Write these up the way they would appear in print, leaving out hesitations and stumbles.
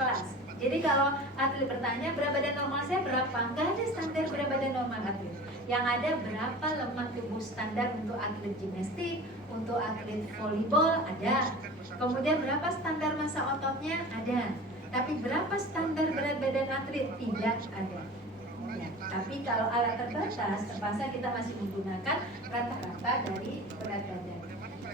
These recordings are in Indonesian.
kelas. Jadi kalau atlet bertanya berat badan normal saya berapa, nggak ada standar berat badan normal atlet. Yang ada berapa lemak tubuh standar untuk atlet gimnastik, untuk atlet volleyball ada. Kemudian berapa standar massa ototnya ada. Tapi berapa standar berat badan atlet tidak ada. Ya, tapi kalau alat terbatas, terpaksa kita masih menggunakan rata-rata dari berat badan.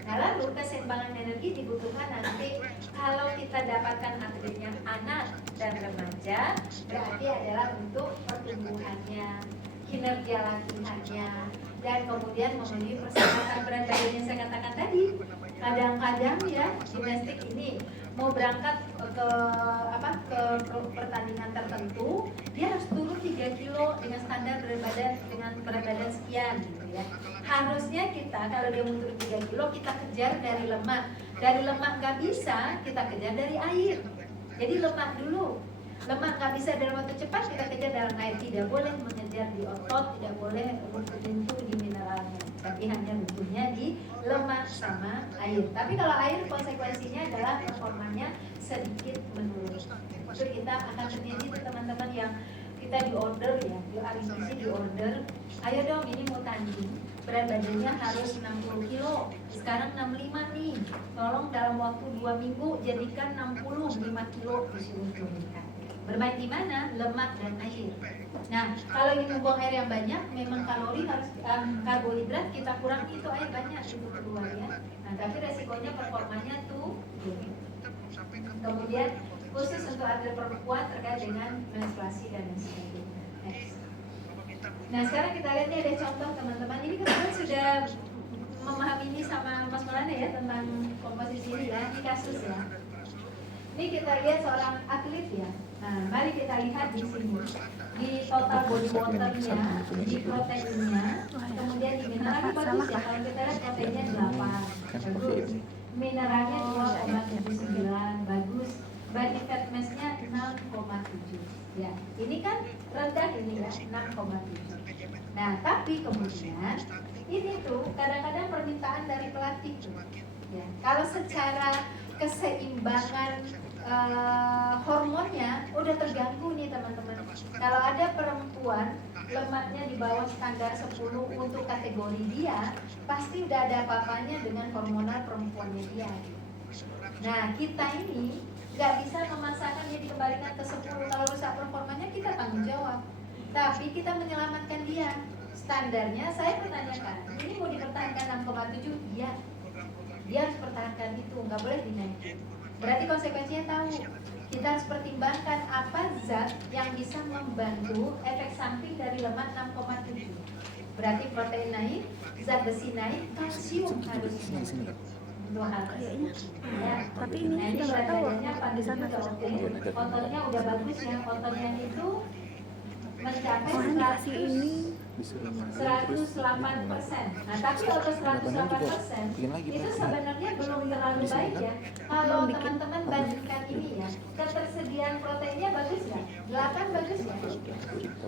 Nah, lalu keseimbangan energi dibutuhkan nanti kalau kita dapatkan atlet yang anak dan remaja, berarti adalah untuk pertumbuhannya, kinerja latihannya, dan kemudian memenuhi persyaratan berat badan yang saya katakan tadi. Kadang-kadang ya gimnastik ini mau berangkat ke pertandingan tertentu, dia harus turun 3 kilo dengan standar berat badan sekian gitu ya. Harusnya kita kalau dia mau turun 3 kilo kita kejar dari lemak. Dari lemak nggak bisa, kita kejar dari air. Jadi lemak dulu. Lemak nggak bisa dalam waktu cepat, kita kejar dalam air. Tidak boleh mengejar di otot, tidak boleh luntur di mineralnya, tapi hanya lunturnya di lemak sama air. Tapi kalau air konsekuensinya adalah performanya sedikit menurun. Itu kita akan terjadi tuh teman-teman yang kita di order ya, di RCC di order, ayo dong ini mau tanding, berat badannya harus 60 kilo, sekarang 65 nih, tolong dalam waktu 2 minggu jadikan 65 kilo disuruh turunkan. Bermain di mana? Lemak dan air. Nah, kalau ingin membuang air yang banyak, memang kalori harus karbohidrat kita kurangi, itu air banyak itu keluar ya. Nah, tapi resikonya performanya tuh gini. Kemudian khusus untuk atlet perempuan terkait dengan menstruasi dan lain sebagainya. Next. Nah, sekarang kita lihat nih ada contoh teman-teman. Ini kemarin sudah memahami ini sama Mas Maulana ya tentang komposisi ini ya, ini kasus ya. Ini kita lihat seorang atlet ya. Nah, mari kita lihat di sini di total body waternya, di proteinnya, kemudian di mineralnya bagus ya. Kalau kita lihat proteinnya 8, bagus. Mineralnya 2,79, bagus. Body fat mass-nya 6,7. Ya, ini kan rendah ini ya, 6,7. Nah, tapi kemudian ini tuh kadang-kadang permintaan dari pelatih tuh. Ya, kalau secara keseimbangan hormonnya udah terganggu nih teman-teman. Kalau ada perempuan lemaknya di bawah standar 10 untuk kategori dia, pasti udah ada apa-apanya dengan hormonal perempuannya dia. Nah, kita ini nggak bisa memaksakan dia dikembalikan ke 10. Kalau rusak performanya kita tanggung jawab. Tapi kita menyelamatkan dia. Standarnya saya menanyakan, ini mau dipertahankan 6,7? Iya. Dia harus pertahankan itu, nggak boleh dinaikin. Berarti konsekuensinya tahu, kita harus pertimbangkan apa zat yang bisa membantu efek samping dari lemak 6,7. Berarti protein naik, zat besi naik, kalsium harus naik. Dua hal ya. Tapi ini nah, ini nggak tahu di sana ototnya udah bagus ya, ototnya itu mencapai 108%. Nah, tapi otot 108% itu sebenarnya belum terlalu baik ya. Kalau teman-teman bandingkan ini ya, ketersediaan proteinnya bagus ya, 8 bagus ya.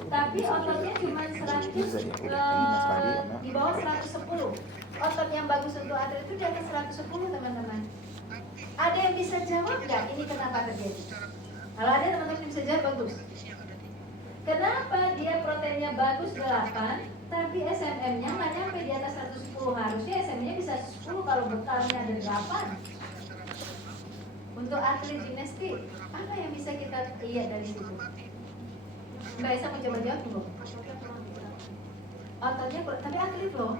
Tapi ototnya cuma 100 di bawah 110. Otot yang bagus untuk atlet itu di atas 110 teman-teman. Ada yang bisa jawab nggak ini kenapa terjadi? Kalau ada teman-teman yang bisa jawab bagus. Kenapa dia proteinnya bagus 8, tapi SMM-nya nggak nyampe di atas 110? Harusnya SMM-nya bisa 10 kalau bekalnya ada 8. Untuk atlet gimnastik, apa yang bisa kita lihat dari situ? Mbak Esa mau coba jawab dulu. Ototnya, tapi atlet loh.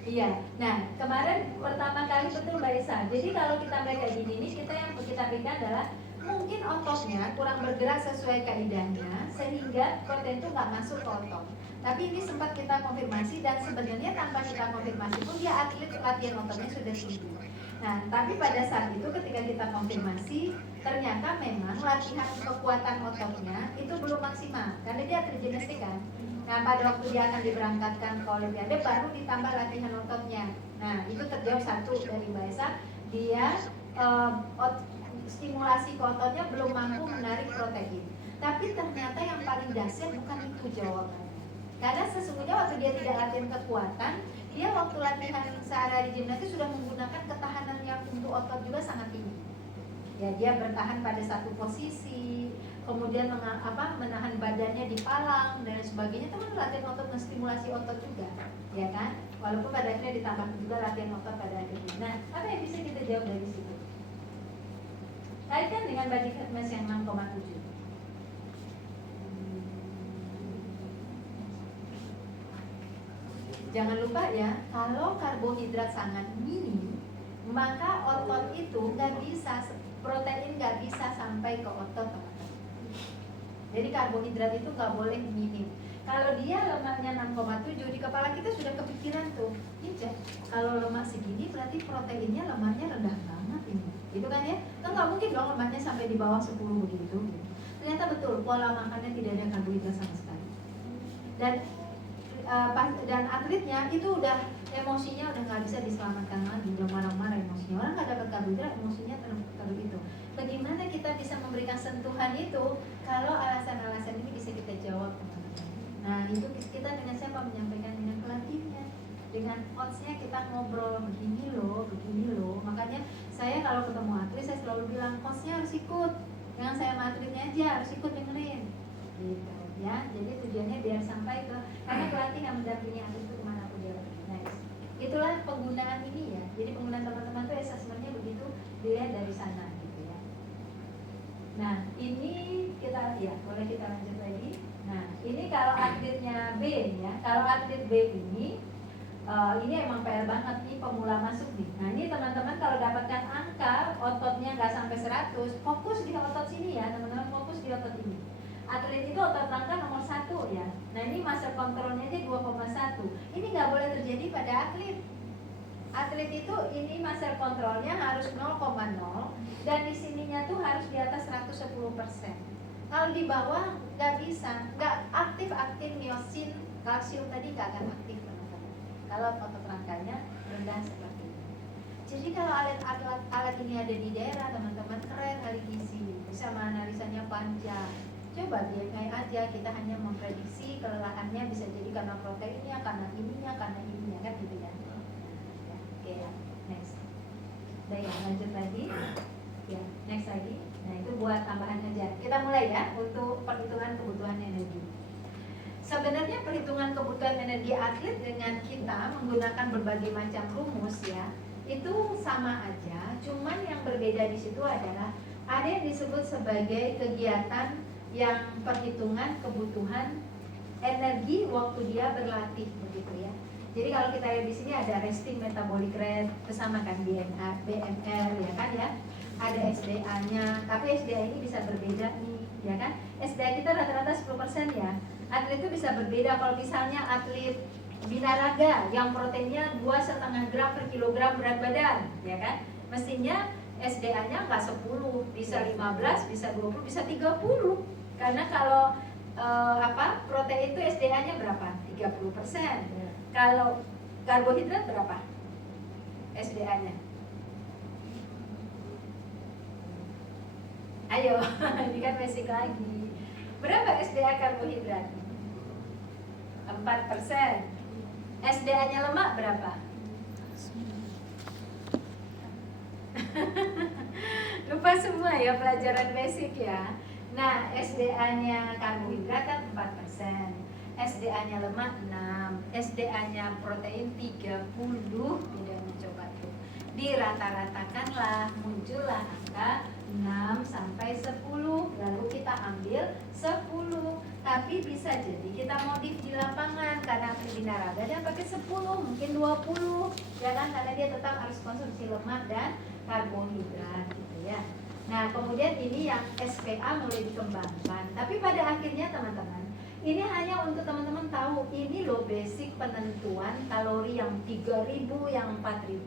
Iya. Nah, kemarin pertama kali betul Mbak Esa. Jadi kalau kita mereka gini nih, yang kita berikan adalah mungkin ototnya kurang bergerak sesuai kaidahnya sehingga protein itu nggak masuk ke otot. Tapi ini sempat kita konfirmasi dan sebenarnya tanpa kita konfirmasi pun dia atlet latihan ototnya sudah tinggi. Nah, tapi pada saat itu ketika kita konfirmasi ternyata memang latihan kekuatan ototnya itu belum maksimal karena dia atlet gimnastik kan. Nah, pada waktu dia akan diberangkatkan ke Olimpiade baru ditambah latihan ototnya. Nah, itu terjawab satu dari Mbak Esa, dia stimulasi ke ototnya belum mampu menarik protein. Tapi ternyata yang paling dahsyat bukan itu jawabannya. Karena sesungguhnya waktu dia tidak latihan kekuatan, dia waktu latihan sehari-hari gimnastik sudah menggunakan ketahanan yang untuk otot juga sangat tinggi. Ya, dia bertahan pada satu posisi, kemudian menahan badannya di palang dan sebagainya. Teman latihan otot, menstimulasi otot juga, ya kan? Walaupun pada akhirnya ditambah juga latihan otot pada akhirnya. Nah, apa yang bisa kita jawab dari situ? Kaitkan dengan body fat mass yang 6,7. Jangan lupa ya, kalau karbohidrat sangat minim, maka otot itu nggak bisa, protein nggak bisa sampai ke otot, teman-teman. Jadi karbohidrat itu nggak boleh minim. Kalau dia lemaknya 6,7, di kepala kita sudah kepikiran tuh, iya, kalau lemak segini berarti proteinnya, lemaknya rendah banget ini, gitu kan ya? Kan nggak mungkin dong lemaknya sampai di bawah 10 begitu. Ternyata betul, pola makannya tidak ada karbohidrat sama sekali. Dan atletnya itu udah emosinya udah nggak bisa diselamatkan lagi, udah marah-marah emosinya. Orang nggak dapat karbohidrat, emosinya terlalu itu. Bagaimana kita bisa memberikan sentuhan itu kalau alasan-alasan ini bisa kita jawab, teman-teman? Nah, itu kita dengan siapa menyampaikan? Dengan pelatihnya, dengan coachnya kita ngobrol, begini loh. Makanya saya kalau ketemu atlet saya selalu bilang, coachnya harus ikut, jangan saya sama atletnya aja, harus ikut dengerin, gitu ya. Jadi tujuannya biar sampai ke, karena pelatih yang mendampingi atlet itu kemanapun dia pergi. Next, itulah penggunaan ini ya. Jadi penggunaan teman-teman tuh assessmentnya begitu, dilihat dari sana gitu ya. Nah, ini kita ya, boleh kita lanjut lagi. Nah, ini kalau atletnya B ya, kalau atlet B ini emang PR banget nih, pemula masuk nih. Nah, ini teman-teman kalau dapatkan angka ototnya nggak sampai 100, fokus di otot sini ya, teman-teman, fokus di otot ini. Atlet itu otot rangka nomor 1 ya. Nah, ini muscle kontrolnya aja 2,1. Ini nggak boleh terjadi pada atlet. Atlet itu ini muscle kontrolnya harus 0,0 dan di sininya tuh harus di atas 110%. Kalau di bawah nggak bisa, nggak aktif miosin, kalsium tadi nggak akan aktif, teman-teman. Kalau otot rangkanya rendah seperti ini. Jadi kalau alat ini ada di daerah, teman-teman, keren ahli gizi, bisa menganalisanya panjang. Coba BMI aja, kita hanya memprediksi kelelahannya bisa jadi karena proteinnya, karena ininya, kan gitu ya. Oke ya, next. Udah ya, lanjut lagi. Ya, next lagi. Nah, itu buat tambahan aja. Kita mulai ya untuk perhitungan kebutuhan energi. Sebenarnya perhitungan kebutuhan energi atlet dengan kita menggunakan berbagai macam rumus ya, itu sama aja. Cuman yang berbeda di situ adalah ada yang disebut sebagai kegiatan yang perhitungan kebutuhan energi waktu dia berlatih begitu ya. Jadi kalau kita lihat di sini ada resting metabolic rate, bersama kan BMR ya kan ya. Ada SDA-nya, tapi SDA ini bisa berbeda nih, ya kan? SDA kita rata-rata 10% ya. Atlet itu bisa berbeda. Kalau misalnya atlet binaraga yang proteinnya 2,5 gram per kilogram berat badan, ya kan? Mestinya SDA-nya nggak 10, bisa 15, bisa 20, bisa 30. Karena kalau protein itu SDA-nya berapa? 30%. Kalau karbohidrat berapa? SDA-nya? Ayo, ini kan basic lagi. Berapa SDA karbohidrat? 4%. SDA-nya lemak berapa? Lupa semua ya pelajaran basic ya. Nah, SDA-nya karbohidrat kan 4%, SDA-nya lemak 6, SDA-nya protein 30. Tidak mencoba tuh. Dirata-ratakanlah, muncullah angka 6 sampai 10, lalu kita ambil 10. Tapi bisa jadi kita modif di lapangan karena binaraga dia pakai 10, mungkin 20, ya kan, karena dia tetap harus konsumsi lemak dan karbohidrat gitu ya. Nah, kemudian ini yang SPA mulai dikembangkan. Tapi pada akhirnya teman-teman, ini hanya untuk teman-teman tahu, ini loh basic penentuan kalori yang 3000, yang 4000.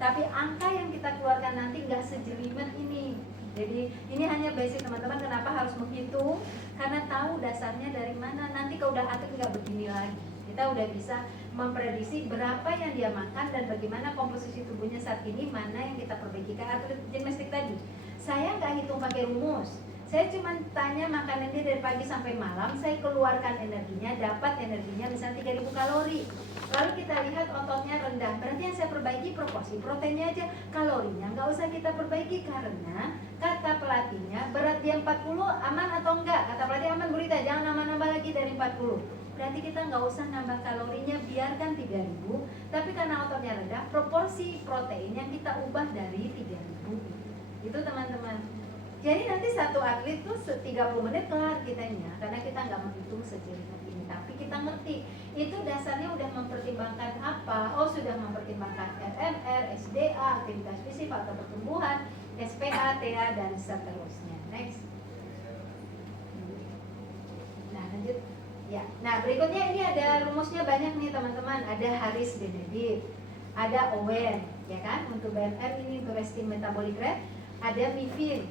Tapi angka yang kita keluarkan nanti nggak sejelimet ini. Jadi ini hanya basic teman-teman. Kenapa harus menghitung? Karena tahu dasarnya dari mana. Nanti kalau udah atlet nggak begini lagi. Kita udah bisa memprediksi berapa yang dia makan dan bagaimana komposisi tubuhnya saat ini, mana yang kita perbaiki. Kayak atlet gimnastik tadi, saya nggak hitung pakai rumus. Saya cuma tanya makanannya dari pagi sampai malam, saya keluarkan energinya, dapat energinya misalnya 3000 kalori. Lalu kita lihat ototnya rendah, berarti yang saya perbaiki proporsi proteinnya aja, kalorinya nggak usah kita perbaiki. Karena kata pelatihnya berat dia 40 aman atau enggak? Kata pelatih aman, Bu Rita, jangan nambah-nambah lagi dari 40. Berarti kita nggak usah nambah kalorinya, biarkan 3000. Tapi karena ototnya rendah, proporsi protein yang kita ubah dari 3000. Itu teman-teman. Jadi nanti satu atlet tuh 30 menit kelar kitanya, karena kita nggak menghitung sejenak ini, tapi kita ngerti itu dasarnya udah mempertimbangkan apa. Oh, sudah mempertimbangkan RMR, SDA, aktivitas fisik, faktor pertumbuhan, SPA, TA, dan seterusnya. Next. Nah, lanjut. Ya, nah berikutnya ini ada rumusnya banyak nih teman-teman. Ada Harris Benedict, ada Owen, ya kan? Untuk BMR ini untuk resting metabolic rate, ada MIFIN,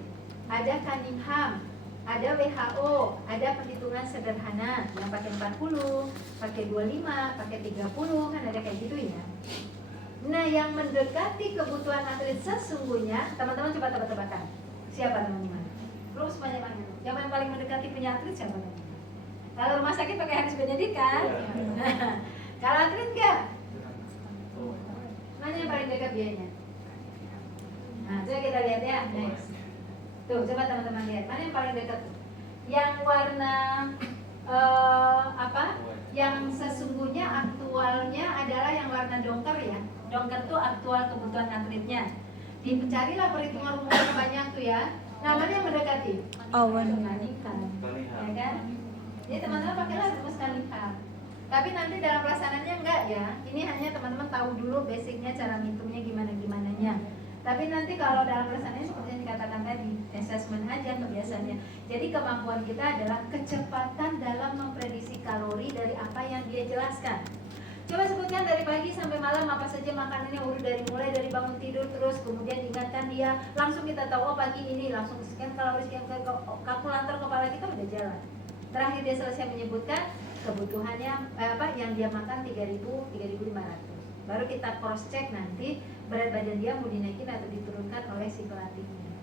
ada Cunningham, ada WHO, ada perhitungan sederhana yang pakai 40, pakai 25, pakai 30, kan ada kayak gitu ya. Nah, yang mendekati kebutuhan atlet sesungguhnya, teman-teman coba tebak-tebakan. Siapa teman-teman? Belum semuanya mana? Yang paling mendekati punya atlet siapa teman-teman? Kalau rumah sakit pakai Harris Benedict kan? Ya. Kalau atlet enggak? Mana yang paling dekat biayanya? Nah, coba kita lihat ya. Next. Tuh, coba teman-teman lihat. Mana yang paling dekat? Yang warna apa? Yang sesungguhnya aktualnya adalah yang warna dongker ya. Dongker tuh aktual kebutuhan atletnya. Dicarilah perhitungan rumusnya banyak tuh ya. Nah, mana yang mendekati? Owen. Ya kan? Jadi teman-teman pakailah rumus Cunningham. Tapi nanti dalam pelaksanaannya enggak ya. Ini hanya teman-teman tahu dulu basicnya, cara ngitungnya gimana-gimananya. Tapi nanti kalau dalam pelaksanaannya seperti yang dikatakan tadi, assessment aja kebiasaannya. Jadi kemampuan kita adalah kecepatan dalam memprediksi kalori dari apa yang dia jelaskan. Coba sebutkan dari pagi sampai malam apa saja makanannya, urut dari mulai dari bangun tidur terus, kemudian ingatkan dia, langsung kita tahu oh pagi ini langsung sekian kalori, sekian kalkulator kepala kita udah jalan. Terakhir dia selesai menyebutkan kebutuhannya yang dia makan 3.000, 3.500. Baru kita cross check nanti berat badan dia mau dinaikin atau diturunkan oleh si pelatihnya.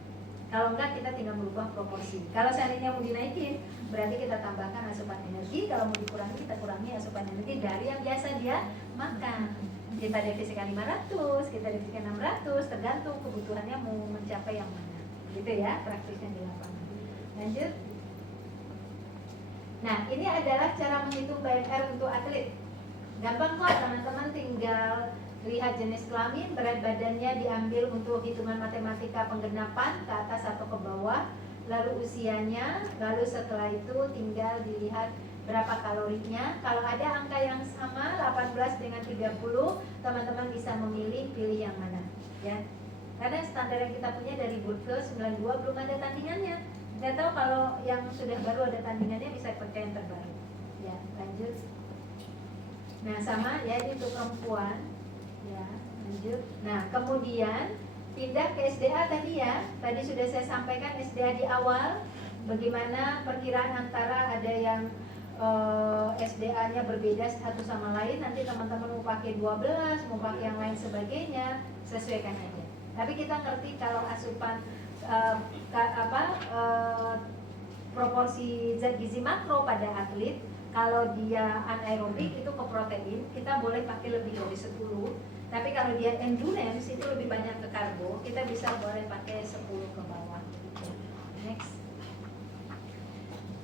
Kalau enggak kita tinggal merubah proporsi. Kalau seandainya mau dinaikin, berarti kita tambahkan asupan energi. Kalau mau dikurangi, kita kurangi asupan energi dari yang biasa dia makan. Kita definisikan 500, kita definisikan 600, tergantung kebutuhannya mau mencapai yang mana. Gitu ya praktisnya di lapangan. Lanjut. Nah, ini adalah cara menghitung BMR untuk atlet. Gampang kok teman-teman, tinggal lihat jenis kelamin, berat badannya diambil untuk hitungan matematika penggenapan ke atas atau ke bawah, lalu usianya, lalu setelah itu tinggal dilihat berapa kalorinya. Kalau ada angka yang sama 18 dengan 30, teman-teman bisa memilih pilih yang mana ya. Karena standar yang kita punya dari Burke 92 belum ada tandingannya. Nggak tahu kalau yang sudah baru ada tandingannya, bisa pakai yang terbaru ya. Lanjut. Nah sama ya, ini untuk perempuan ya. Lanjut. Nah kemudian pindah ke SDA tadi ya. Tadi sudah saya sampaikan SDA di awal, bagaimana perkiraan antara ada yang SDA-nya berbeda satu sama lain. Nanti teman-teman mau pakai 12, mau pakai yang lain sebagainya, sesuaikan aja. Tapi kita ngerti kalau asupan proporsi zat gizi makro pada atlet, kalau dia anaerobik itu ke protein, kita boleh pakai lebih dari 10. Tapi kalau dia endurance itu lebih banyak ke karbo, kita bisa boleh pakai 10 ke bawah. Next.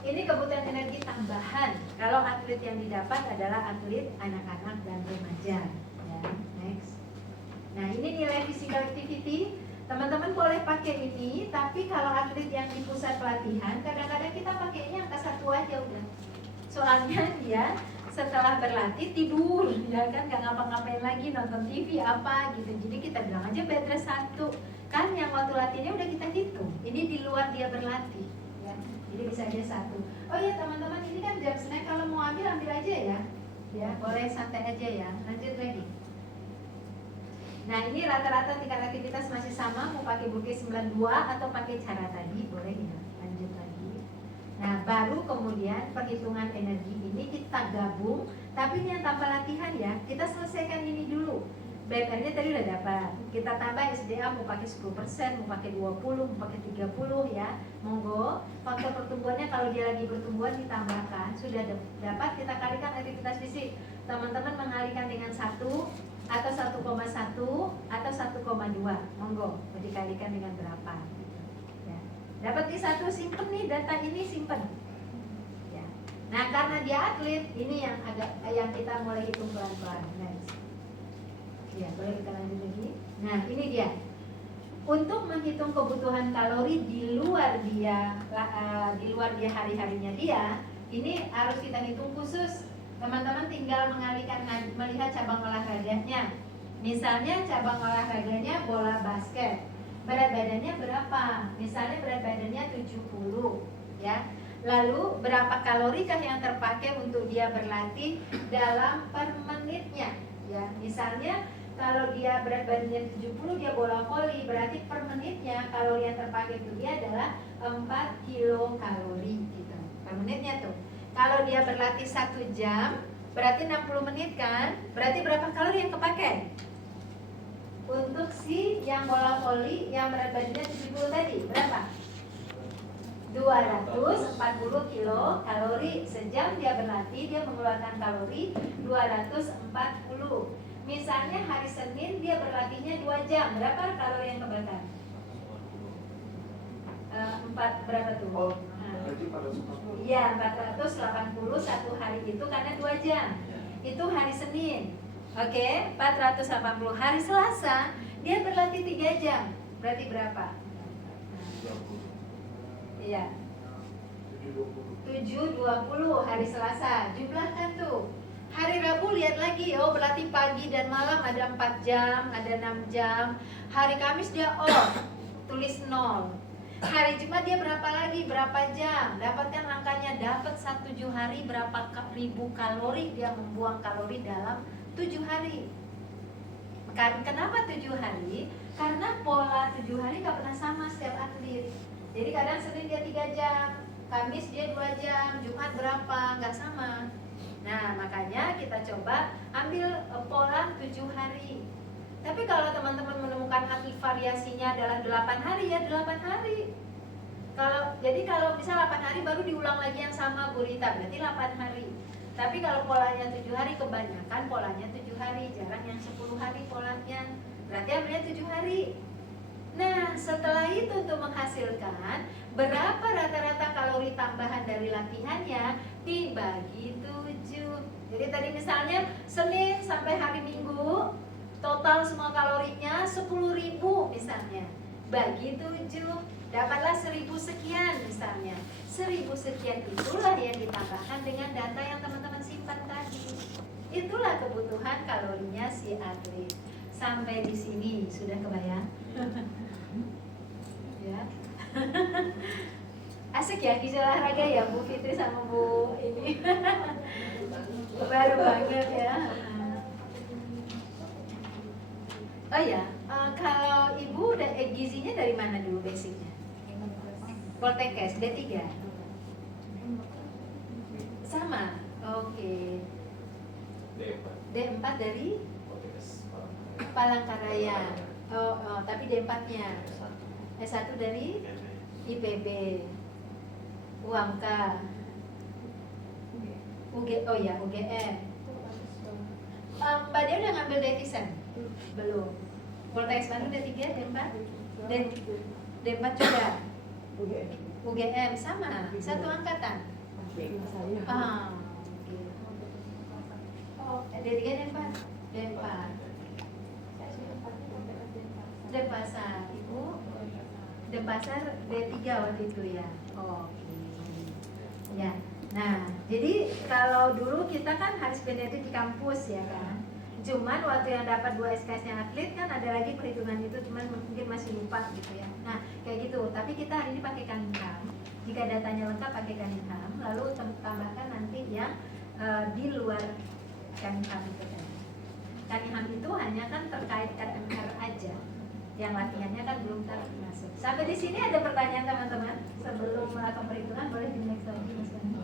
Ini kebutuhan energi tambahan. Kalau atlet yang didapat adalah atlet anak-anak dan remaja. Ya, next. Nah, ini nilai physical activity. Teman-teman boleh pakai ini, tapi kalau atlet yang di pusat pelatihan, kadang-kadang kita pakainya angka 1 aja udah. Soalnya dia setelah berlatih tidur, ya kan, nggak ngapa-ngapain lagi, nonton TV apa gitu. Jadi kita bilang aja bed rest 1. Kan yang waktu latihannya udah kita hitung. Ini di luar dia berlatih, ya. Jadi bisa aja 1. Oh iya teman-teman, ini kan jam snack, kalau mau ambil aja ya. Ya, boleh santai aja ya. Lanjut lagi. Nah ini rata-rata tingkat aktivitas masih sama, mau pakai Burke 92 atau pakai cara tadi, boleh ya. Lanjut lagi. Nah baru kemudian perhitungan energi ini kita gabung, tapi ini yang tanpa latihan ya. Kita selesaikan ini dulu. BMR-nya tadi udah dapat. Kita tambah SDA mau pakai 10%, mau pakai 20, mau pakai 30 ya. Monggo. Faktor pertumbuhannya kalau dia lagi pertumbuhan ditambahkan. Sudah dapat, kita kalikan aktivitas fisik. Teman-teman mengalikan dengan 1 atau 1,1 atau 1,2. Monggo, mau dikalikan dengan berapa? Ya. Dapat di 1, simpen nih data ini, simpen. Ya. Nah, karena dia atlet, ini yang kita mulai hitung pelan-pelan. Nice. Ya, boleh kita lanjut lagi. Nah, ini dia. Untuk menghitung kebutuhan kalori di luar dia hari-harinya dia, ini harus kita hitung khusus. Teman-teman tinggal mengalihkan melihat cabang olahraganya. Misalnya cabang olahraganya bola basket. Berat badannya berapa? Misalnya berat badannya 70, ya. Lalu berapa kalorikah yang terpakai untuk dia berlatih dalam per menitnya? Ya, misalnya kalau dia berat badannya 70, dia bola voli, berarti per menitnya kalori yang terpakai itu dia adalah 4 kilokalori gitu. Per menitnya tuh. Kalau dia berlatih 1 jam, berarti 60 menit kan? Berarti berapa kalori yang kepakai? Untuk si yang bola voli yang berat badannya 70 tadi, berapa? 240 kilokalori. Sejam dia berlatih, dia mengeluarkan kalori 240. Misalnya hari Senin dia berlatihnya 2 jam, berapa kalori yang kebakar? 4 berapa tuh? Iya, 480 satu hari itu karena 2 jam. Itu hari Senin. Oke, 480. Hari Selasa dia berlatih 3 jam. Berarti berapa? Iya. 720 hari Selasa. Jumlahkan tuh. Hari Rabu lihat lagi, oh berlatih pagi dan malam ada 4 jam, ada 6 jam. Hari Kamis dia off, tulis 0. Hari Jumat dia berapa lagi, berapa jam. Dapatkan angkanya, dapat 7 hari berapa ribu kalori dia membuang kalori dalam 7 hari. Kenapa 7 hari? Karena pola 7 hari gak pernah sama setiap atlet. Jadi kadang Senin dia 3 jam, Kamis dia 2 jam, Jumat berapa, gak sama. Nah, makanya kita coba ambil pola 7 hari. Tapi kalau teman-teman menemukan atlet variasinya adalah 8 hari, ya 8 hari. Jadi kalau misal 8 hari baru diulang lagi yang sama Bu Rita, berarti 8 hari. Tapi kalau polanya 7 hari, kebanyakan polanya 7 hari, jarang yang 10 hari polanya. Berarti ambilnya 7 hari. Nah, setelah itu untuk menghasilkan berapa rata-rata kalori tambahan dari latihannya dibagi 7. Jadi tadi misalnya Senin sampai hari Minggu total semua kalorinya 10.000 misalnya. Bagi 7, dapatlah 1.000 sekian misalnya. 1.000 sekian itulah yang ditambahkan dengan data yang teman-teman simpan tadi. Itulah kebutuhan kalorinya si atlet. Sampai di sini sudah kebayang? Ya. Asik ya gizi olahraga ya Bu Fitri sama Bu ini. Baru banget ya. Oh ya, kalau Ibu gizinya dari mana dulu basicnya? Poltekkes D3. Sama. Oke. D4 dari Palangkaraya. Oh, tapi D4-nya S1 dari IPB, UAMKA, UGM. Mbak Dia udah ngambil devisen? Belum. Poltekkes Bandung D3, D4? D4 juga? UGM sama, satu angkatan? D3, D4? D4. Denpasar, Ibu Denpasar D3 waktu itu ya. Oke. Ya. Nah, jadi kalau dulu kita kan harus genetik di kampus ya kan. Cuman waktu yang dapat 2 SKS-nya atlet kan ada lagi perhitungan itu, cuman mungkin masih lupa gitu ya. Nah, kayak gitu. Tapi kita hari ini pakai Kanham. Jika datanya lengkap pakai Kanham, lalu tambahkan nanti yang di luar Kanham itu kan. Kanham itu hanya kan terkait RMR aja. Yang latihannya kan belum termasuk. Sampai di sini ada pertanyaan teman-teman sebelum melakukan perhitungan, boleh di next lagi Mas Bani.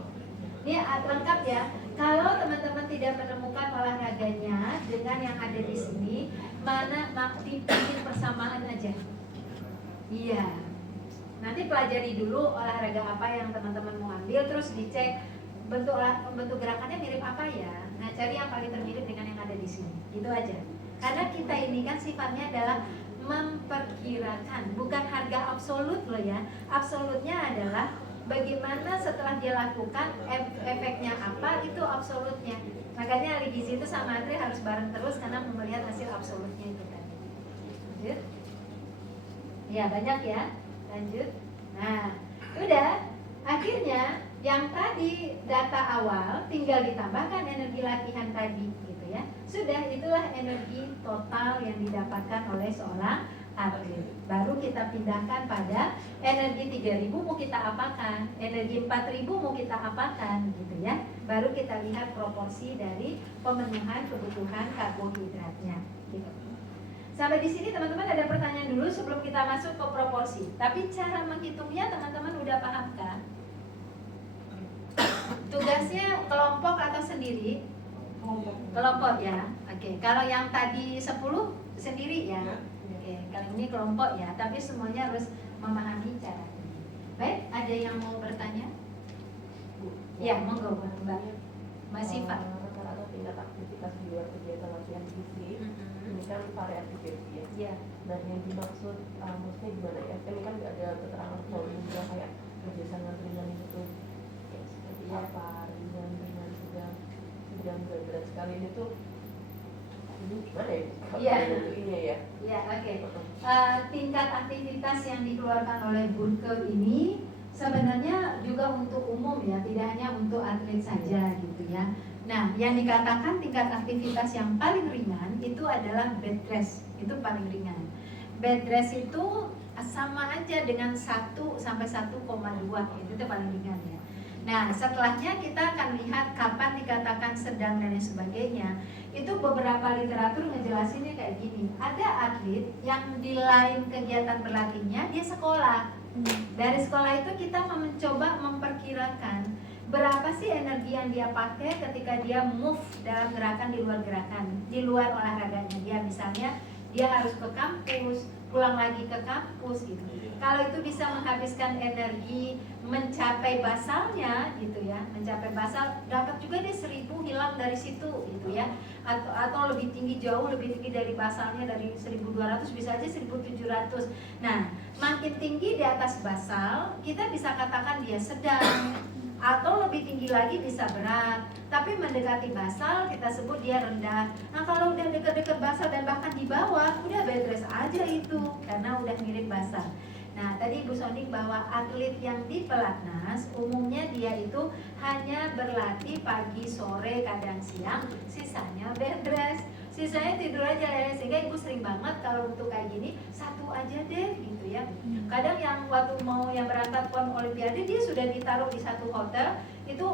Ini lengkap ya. Kalau teman-teman tidak menemukan olahraganya dengan yang ada di sini, mana bikin persamaan aja. Iya. Nanti pelajari dulu olahraga apa yang teman-teman mau ambil, terus dicek bentuk gerakannya mirip apa ya. Nah, cari yang paling termirip dengan yang ada di sini. Itu aja. Karena kita ini kan sifatnya adalah memperkirakan, bukan harga absolut loh ya. Absolutnya adalah bagaimana setelah dia lakukan, efeknya apa, itu absolutnya. Makanya ahli gizi itu sama Andre harus bareng terus karena melihat hasil absolutnya itu tadi. Lanjut. Ya, banyak ya. Lanjut. Nah, udah. Akhirnya yang tadi data awal tinggal ditambahkan energi latihan tadi gitu ya. Sudah, itulah energi total yang didapatkan oleh seorang atlet. Baru kita pindahkan pada energi 3000 mau kita apakan, energi 4000 mau kita apakan gitu ya. Baru kita lihat proporsi dari pemenuhan kebutuhan karbohidratnya gitu. Sampai di sini teman-teman ada pertanyaan dulu sebelum kita masuk ke proporsi. Tapi cara menghitungnya teman-teman udah paham kan? Tugasnya kelompok atau sendiri? Kelompok ya. Oke, kalau yang tadi 10 sendiri ya. Oke, kali ini kelompok ya, tapi semuanya harus memahami cara ini. Baik, ada yang mau bertanya? Ya, monggo Mbak. Masih Pak. Rata-rata tingkat aktivitas di luar kegiatan latihan fisik ini kan variatif ya. Ya. Nah, yang dimaksud maksudnya gimana ya? Ini kan nggak ada keterangan volume kayak kerja sangat ringan itu kayak seperti apa, ringan sedang berat sekali ini tuh ini gimana ya? Iya. Bentuknya ya. Ya, oke. Tingkat aktivitas yang dikeluarkan oleh Burke ini sebenarnya juga untuk umum ya, tidak hanya untuk atlet saja gitu ya. Nah, yang dikatakan tingkat aktivitas yang paling ringan itu adalah bed rest, itu paling ringan. Bed rest itu sama aja dengan 1 sampai 1,2, itu paling ringan ya. Nah, setelahnya kita akan lihat kapan dikatakan sedang dan lain sebagainya. Itu beberapa literatur ngejelasinnya kayak gini. Ada atlet yang di lain kegiatan berlatihnya dia sekolah. Dari sekolah itu kita mencoba memperkirakan berapa sih energi yang dia pakai ketika dia move dalam gerakan, di luar olahraganya dia. Misalnya dia harus ke kampus, pulang lagi ke kampus gitu. Kalau itu bisa menghabiskan energi mencapai basalnya gitu ya, mencapai basal, dapat juga dia 1000 hilang dari situ gitu ya, atau lebih tinggi, jauh lebih tinggi dari basalnya, dari 1200 bisa aja 1700. Nah, makin tinggi di atas basal kita bisa katakan dia sedang, atau lebih tinggi lagi bisa berat. Tapi mendekati basal kita sebut dia rendah. Nah, kalau udah dekat-dekat basal dan bahkan di bawah, udah bed rest aja itu karena udah mirip basal. Nah, tadi Ibu Sonik bahwa atlet yang di pelatnas umumnya dia itu hanya berlatih pagi, sore, kadang siang, sisanya bed rest, sisanya tidur aja. Sehingga Ibu sering banget kalau untuk kayak gini, 1 aja deh gitu ya. Kadang yang waktu mau yang berangkat PON Olimpiade dia sudah ditaruh di satu hotel, itu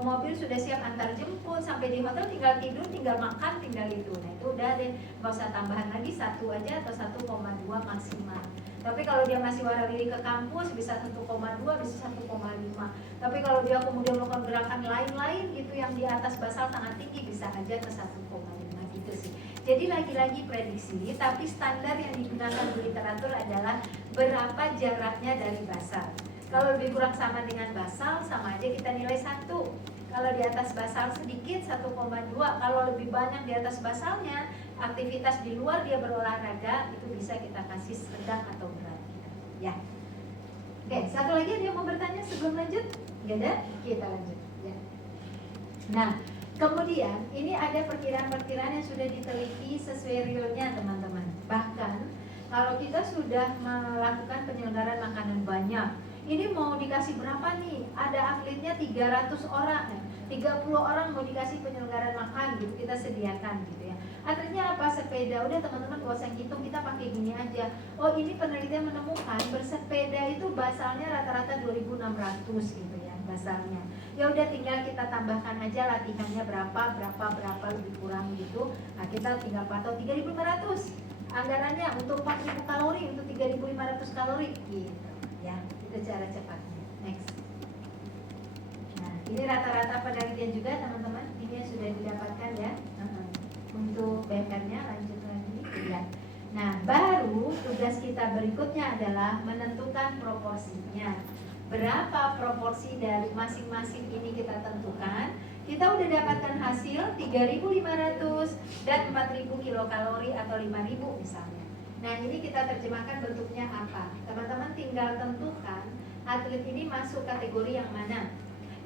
mobil sudah siap antar jemput, sampai di hotel tinggal tidur, tinggal makan, tinggal itu. Nah, itu udah deh, nggak usah tambahan lagi, 1 aja atau 1,2 maksimal. Tapi kalau dia masih warawiri ke kampus bisa 1,2, bisa 1,5. Tapi kalau dia kemudian melakukan gerakan lain-lain gitu yang di atas basal sangat tinggi, bisa aja ke 1,5 gitu sih. Jadi lagi-lagi prediksi, tapi standar yang digunakan di literatur adalah berapa jaraknya dari basal. Kalau lebih kurang sama dengan basal, sama aja kita nilai 1. Kalau di atas basal sedikit 1,2. Kalau lebih banyak di atas basalnya, aktivitas di luar dia berolahraga, itu bisa kita kasih sedang atau berat gitu. Ya. Oke, satu lagi ada yang mau bertanya sebelum lanjut? Gak ada? Kita lanjut ya. Nah, kemudian ini ada perkiraan-perkiraan yang sudah diteliti sesuai realnya teman-teman. Bahkan kalau kita sudah melakukan penyelenggaraan makanan banyak, ini mau dikasih berapa nih? Ada atletnya 300 orang, 30 orang mau dikasih penyelenggaraan makan gitu, kita sediakan gitu ya. Artinya apa? Sepeda, udah teman-teman gak usah hitung, kita pakai gini aja. Oh, ini penelitian menemukan bersepeda itu basalnya rata-rata 2.600 gitu ya basalnya. Ya udah tinggal kita tambahkan aja latihannya berapa lebih kurang gitu. Nah, kita tinggal pantau 3.500. Anggarannya untuk 4.000 kalori, untuk 3.500 kalori gitu ya. Itu cara cepatnya. Next. Nah, ini rata-rata penelitian juga teman-teman. Ini yang sudah didapatkan ya. Untuk BMR-nya lanjut lagi. Nah, baru tugas kita berikutnya adalah menentukan proporsinya. Berapa proporsi dari masing-masing ini kita tentukan. Kita udah dapatkan hasil 3.500 dan 4.000 kilokalori atau 5.000 misalnya. Nah, ini kita terjemahkan bentuknya apa. Teman-teman tinggal tentukan atlet ini masuk kategori yang mana.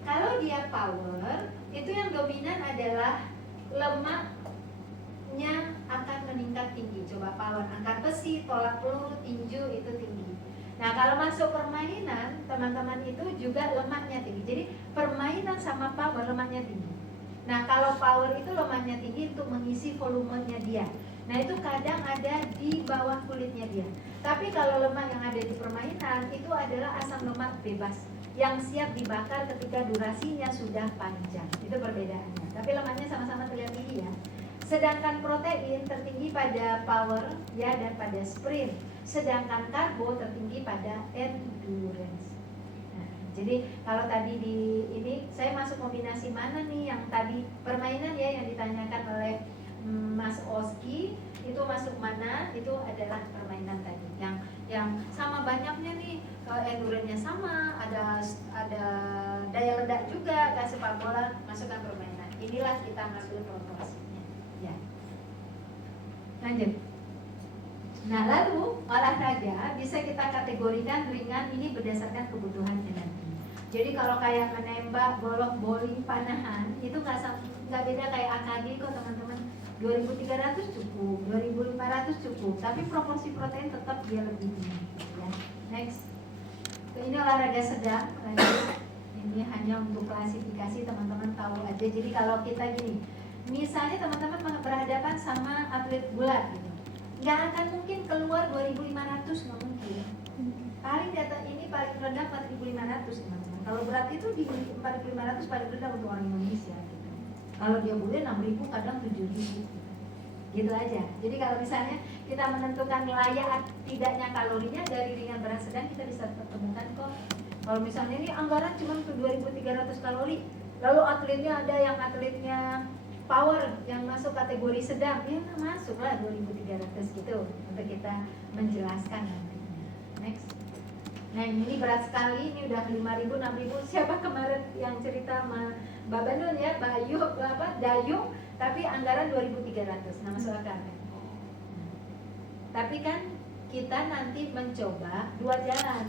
Kalau dia power, itu yang dominan adalah lemaknya akan meningkat tinggi. Coba power, angkat besi, tolak peluru, tinju itu tinggi. Nah, kalau masuk permainan, teman-teman itu juga lemaknya tinggi. Jadi permainan sama power lemaknya tinggi. Nah, kalau power itu lemaknya tinggi untuk mengisi volumenya dia. Nah, itu kadang ada di bawah kulitnya dia. Tapi kalau lemak yang ada di permainan itu adalah asam lemak bebas yang siap dibakar ketika durasinya sudah panjang. Itu perbedaannya. Tapi lemaknya sama-sama terlihat tinggi ya. Sedangkan protein tertinggi pada power ya dan pada sprint. Sedangkan karbo tertinggi pada endurance. Nah, jadi kalau tadi di ini saya masuk kombinasi mana nih yang tadi permainan ya yang ditanyakan oleh Mas Oski itu masuk mana? Itu adalah permainan tadi yang sama banyaknya nih, endurance-nya sama, ada daya ledak juga, kayak sepak bola masukkan permainan. Inilah kita masuk proporsinya. Ya. Lanjut. Nah, lalu olahraga bisa kita kategorikan ringan ini berdasarkan kebutuhan energi. Jadi kalau kayak menembak, golok, bowling, panahan itu nggak beda kayak AKG kok teman-teman. 2.300 cukup, 2.500 cukup, tapi proporsi protein tetap dia lebih tinggi. Ya. Next. Ini olahraga sedang. Ini hanya untuk klasifikasi teman-teman tahu aja. Jadi kalau kita gini, misalnya teman-teman berhadapan sama atlet bulat gitu, nggak akan mungkin keluar 2.500, nggak mungkin. Paling data ini paling rendah 4.500 teman-teman. Kalau berat itu di 4.500 paling rendah untuk orang Indonesia gitu. Kalau dia boleh 6.000 kadang 7.000 gitu aja. Jadi kalau misalnya kita menentukan layak tidaknya kalorinya dari ringan berat sedang kita bisa temukan kok. Kalau misalnya ini anggaran cuma 2.300 kalori, lalu atletnya ada yang atletnya power yang masuk kategori sedang, ya masuk lah 2.300 gitu untuk kita menjelaskan nantinya. Next. Nah ini berat sekali, ini udah 5.000, 6.000. Siapa kemarin yang cerita sama Mbak Bandun ya, Bayu, Dayung, tapi anggaran 2.300, nah masuk akal kan? Tapi kan kita nanti mencoba dua jalan.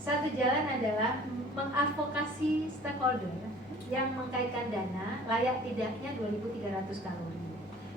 Satu jalan adalah mengadvokasi stakeholder yang mengkaitkan dana layak tidaknya 2.300 kalori.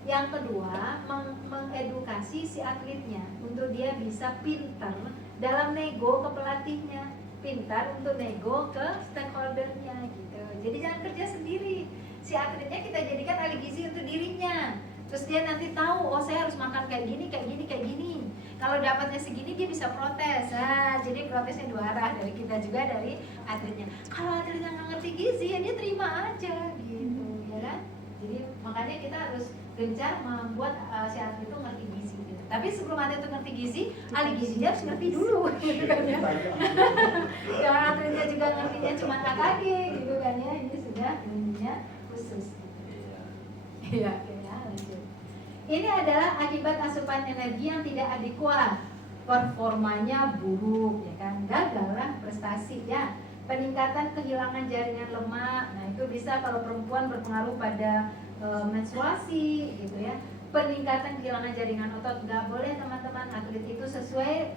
Yang kedua, mengedukasi si atletnya untuk dia bisa pintar dalam nego ke pelatihnya, pintar untuk nego ke stakeholdernya gitu. Jadi jangan kerja sendiri. Si atletnya kita jadikan ahli gizi untuk dirinya. Terus dia nanti tahu, oh saya harus makan kayak gini, kayak gini, kayak gini. Kalau dapatnya segini dia bisa protes. Nah, jadi protesnya dua arah, dari kita juga dari atletnya. Kalau atletnya nggak ngerti gizi, ya dia terima aja gitu, ya kan? Jadi makanya kita harus gencar membuat si atlet itu ngerti gizi gitu. Tapi sebelum atlet itu ngerti gizi, ahli gizinya harus ngerti dulu gitu kan ya. Jangan atletnya juga ngertinya cuma AKG gitu kan ya. Ini sudah ilmunya khusus. Iya, ya, lanjut. Ini adalah akibat asupan energi yang tidak adekuat, performanya buruk, ya kan, gagal lah prestasi ya. Peningkatan kehilangan jaringan lemak, nah itu bisa kalau perempuan berpengaruh pada menstruasi gitu ya. Peningkatan kehilangan jaringan otot, nggak boleh teman-teman atlet itu sesuai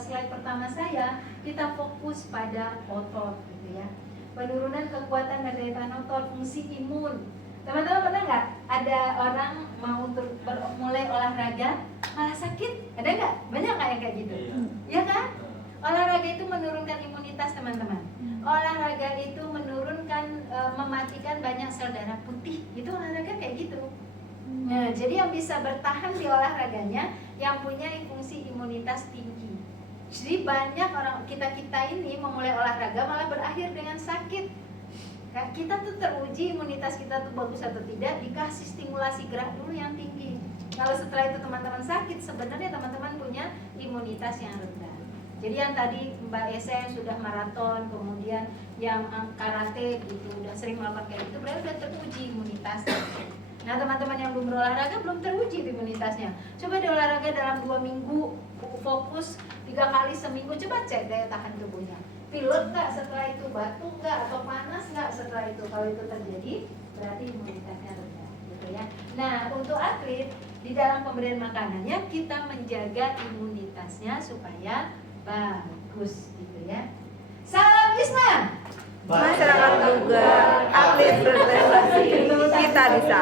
slide pertama saya, kita fokus pada otot gitu ya. Penurunan kekuatan dan daya tahan otot, fungsi imun. Teman-teman pernah nggak ada orang mau mulai olahraga malah sakit? Ada nggak? Banyak nggak yang kayak gitu? Iya kan? Olahraga itu menurunkan imunitas teman-teman. Olahraga itu menurunkan, mematikan banyak sel darah putih. Itu olahraga kayak gitu. Nah, jadi yang bisa bertahan di olahraganya yang punya fungsi imunitas tinggi. Jadi banyak orang kita ini memulai olahraga malah berakhir dengan sakit. Kita tuh teruji imunitas kita tuh bagus atau tidak dikasih stimulasi gerak dulu yang tinggi. Kalau setelah itu teman-teman sakit, sebenarnya teman-teman punya imunitas yang rendah. Jadi yang tadi Mbak Esa yang sudah maraton, kemudian yang karate gitu, udah sering melakukan kayak gitu, berarti udah teruji imunitasnya. Nah teman-teman yang belum berolahraga belum teruji imunitasnya. Coba di olahraga dalam 2 minggu, fokus 3 kali seminggu, coba cek daya tahan tubuhnya. Pilek nggak setelah itu, batuk nggak, atau panas nggak setelah itu. Kalau itu terjadi, berarti imunitasnya rendah, gitu ya. Nah untuk atlet di dalam pemberian makanannya kita menjaga imunitasnya supaya bagus, gitu ya. Salam Isma. Masyarakat juga atlet berprestasi, kita bisa.